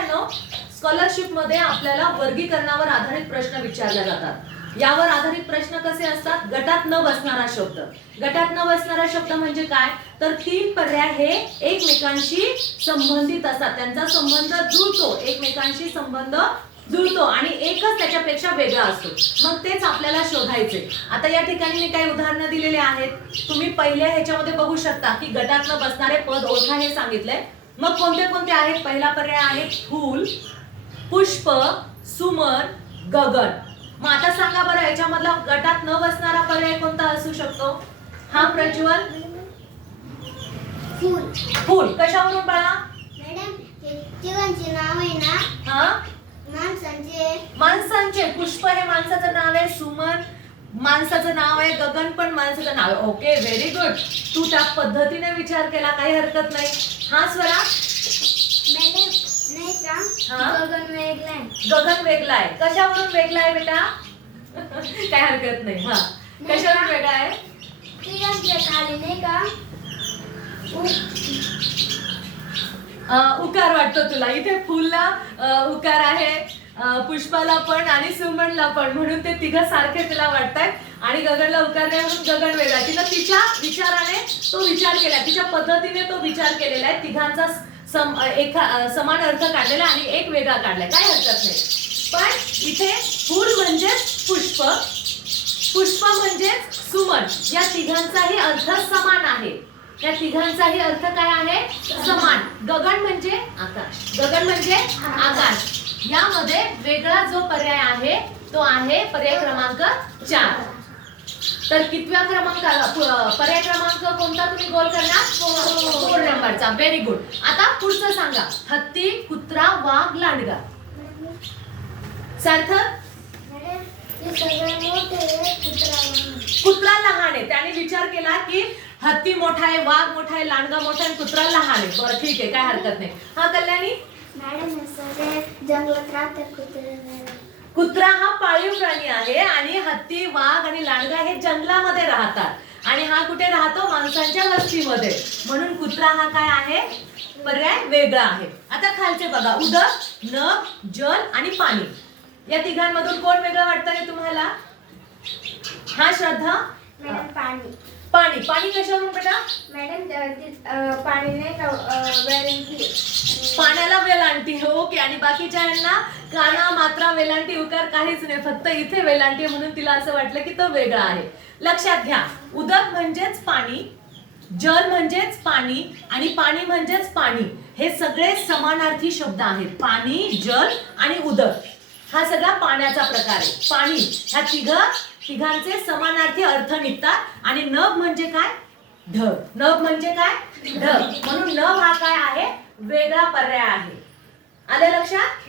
विद्यार्थ्यांनो, स्कॉलरशिप मध्ये आपल्याला वर्गीकरणावर आधारित प्रश्न विचारले जातात. यावर आधारित प्रश्न कसे असतात? गटात न बसणारा शब्द. गटात न बसणारा शब्द म्हणजे काय? तर तीन पर्याय हे एकमेकांशी संबंधित असतात, त्यांचा संबंध जुळतो, एकमेकांशी संबंध जुळतो आणि एकच त्याच्यापेक्षा वेगळा असतो. मग तेच आपल्याला शोधायचे. आता या ठिकाणी मी काही उदाहरणं दिलेली आहेत. तुम्ही पहिल्या ह्याच्यामध्ये बघू शकता की गटात न बसणारे पद ओळखा हे सांगितलंय. मग कोणते कोणते आहेत? पहिला पर्याय आहे फूल, पुष्प, सुमन, गगन. मग आता सांगा बरं, याच्यामधला गटात न बसणारा पर्याय कोणता असू शकतो? हा प्रज्वल. फूल. फूल कशावरून बाळा? मॅडम तिघांचे नाव आहे ना, हा माणसांचे. माणसांचे. पुष्प हे माणसाचं नाव आहे, सुमन माणसाचं नाव आहे, गगन पण माणसाचं नाव आहे. Okay, very good. तू त्या पद्धतीने विचार केला, काही हरकत नाही. हा स्वरा. मॅडम नाही का, हा? गगन वेगळा आहे. गगन वेगळा आहे. कशावरून वेगळा आहे बेटा? काय हरकत नाही. हा, कशावरून वेगळा आहे? तिघांच्या खाली नाही का उकार वाटतो तुला. इथे फुलला उकार आहे, पुष्पाला पण आणि सुमनला पण, म्हणून ते तिघ सारखे तुला वाटतात. आणि गगनला उकार नाही म्हणून गगन वेगळा. तिला तिच्या विचाराने तो विचार केला, तिच्या पद्धतीने तो विचार केलेला आहे. तिघांचा समान अर्थ काढलेला आणि एक वेगळा काढलाय, काय हरकत नाही. पण इथे फूल म्हणजेच पुष्प, पुष्प म्हणजेच सुमन, या तिघांचाही अर्थ समान आहे. या तिघांचाही अर्थ काय आहे? समान. गगन म्हणजे आकाश, गगन म्हणजे आकाश. यामध्ये वेगळा जो पर्याय आहे तो आहे पर्याय क्रमांक 4. तर कितव्या क्रमांकाला पर्याय क्रमांक कोणता तुम्ही गोल करणार? 4 नंबरचा. Very good. आता पुढचं सांगा. हत्ती, कुत्रा, वाघ, लांडगा. सार्थक. मॅडम ते सगळे मोठे आहे, कुत्रा लहान आहे. त्याने विचार केला की हत्ती मोठा आहे, वाघ मोठा आहे, लांडगा मोठा आहे, कुत्रा लहान आहे. बरं ठीक आहे, काय हरकत नाही. हा कल्याणी. मॅडम हे सगळे जंगलात राहतात कुत्रे. कुत्रा हा पाळीव प्राणी आहे आणि हत्ती, वाघ आणि लांडगा हे जंगलामध्ये राहतात आणि हा कुठे राहतो? माणसांच्या वस्तीमध्ये. म्हणून कुत्रा हा काय आहे? पर्याय वेगळा आहे. आता खालचे बघा. उदक, नभ, जल आणि पाणी. या तिघांमधून कोण वेगळं वाटतंय तुम्हाला? हा श्रद्धा. मॅडम पाणी. पाणी. पाणी कशावरून बेटा? मॅडम पाणी नाही का वेलांटी. पाण्याला वेलांटी. ओके. आणि बाकीच्या यांना काना, मात्रा, वेलांटी, उकार काहीच नाही, फक्त इथे वेलांटी, म्हणून तिला असं वाटलं की तो वेगळा आहे. लक्षात घ्या, उदक म्हणजेच पाणी, जल म्हणजेच पाणी आणि पाणी म्हणजेच पाणी. हे सगळे समानार्थी शब्द आहेत. पाणी, जल आणि उदक हा सगळा पाण्याचा प्रकार आहे. पाणी ह्या तिघांचे समानार्थी अर्थ निघतात. आणि नभ म्हणजे काय? ढग. नभ म्हणजे काय? ढग. म्हणून नभ हा काय आहे? वेगळा पर्याय आहे. आले लक्षात?